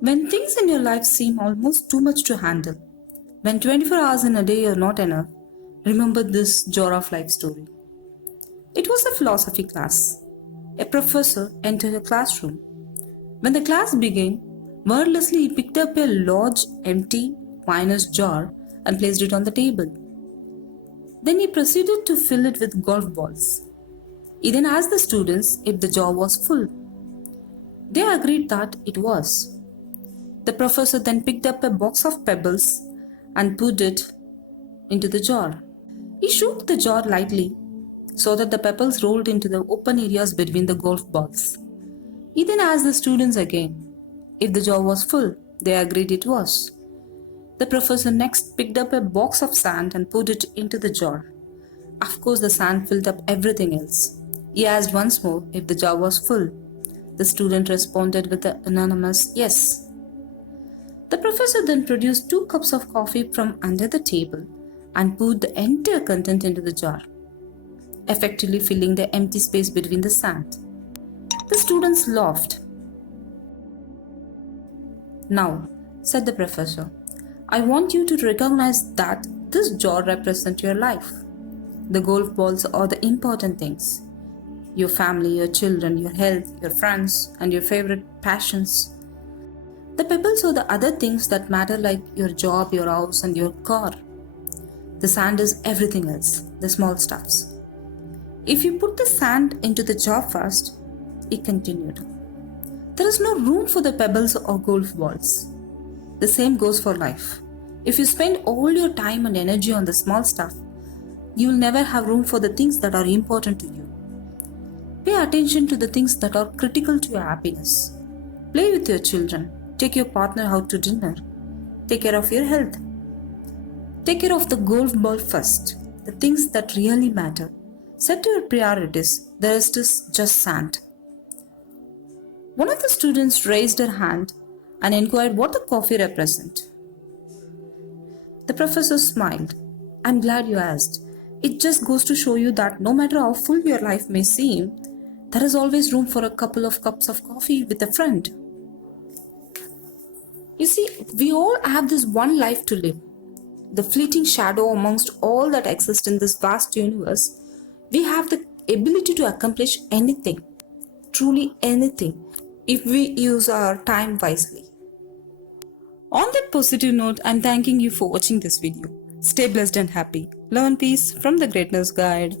When things in your life seem almost too much to handle, when 24 hours in a day are not enough, remember this jar of life story. It was a philosophy class. A professor entered a classroom. When the class began, wordlessly he picked up a large, empty, winer's jar and placed it on the table. Then he proceeded to fill it with golf balls. He then asked the students if the jar was full. They agreed that it was. The professor then picked up a box of pebbles and put it into the jar. He shook the jar lightly so that the pebbles rolled into the open areas between the golf balls. He then asked the students again if the jar was full. They agreed it was. The professor next picked up a box of sand and put it into the jar. Of course, the sand filled up everything else. He asked once more if the jar was full. The student responded with an unanimous yes. The professor then produced 2 cups of coffee from under the table and poured the entire content into the jar, effectively filling the empty space between the sand. The students laughed. Now, said the professor, I want you to recognize that this jar represents your life. The golf balls are the important things. Your family, your children, your health, your friends, and your favorite passions. The pebbles are the other things that matter, like your job, your house, and your car. The sand is everything else, the small stuffs. If you put the sand into the jar first, he continued, there is no room for the pebbles or golf balls. The same goes for life. If you spend all your time and energy on the small stuff, you will never have room for the things that are important to you. Pay attention to the things that are critical to your happiness. Play with your children. Take your partner out to dinner. Take care of your health. Take care of the golf ball first, the things that really matter. Set your priorities. The rest is just sand. One of the students raised her hand and inquired what the coffee represented. The professor smiled. I'm glad you asked. It just goes to show you that no matter how full your life may seem, there is always room for a couple of cups of coffee with a friend. You see, we all have this one life to live. The fleeting shadow amongst all that exists in this vast universe. We have the ability to accomplish anything, truly anything, if we use our time wisely. On that positive note, I'm thanking you for watching this video. Stay blessed and happy. Learn peace from the Greatness Guide.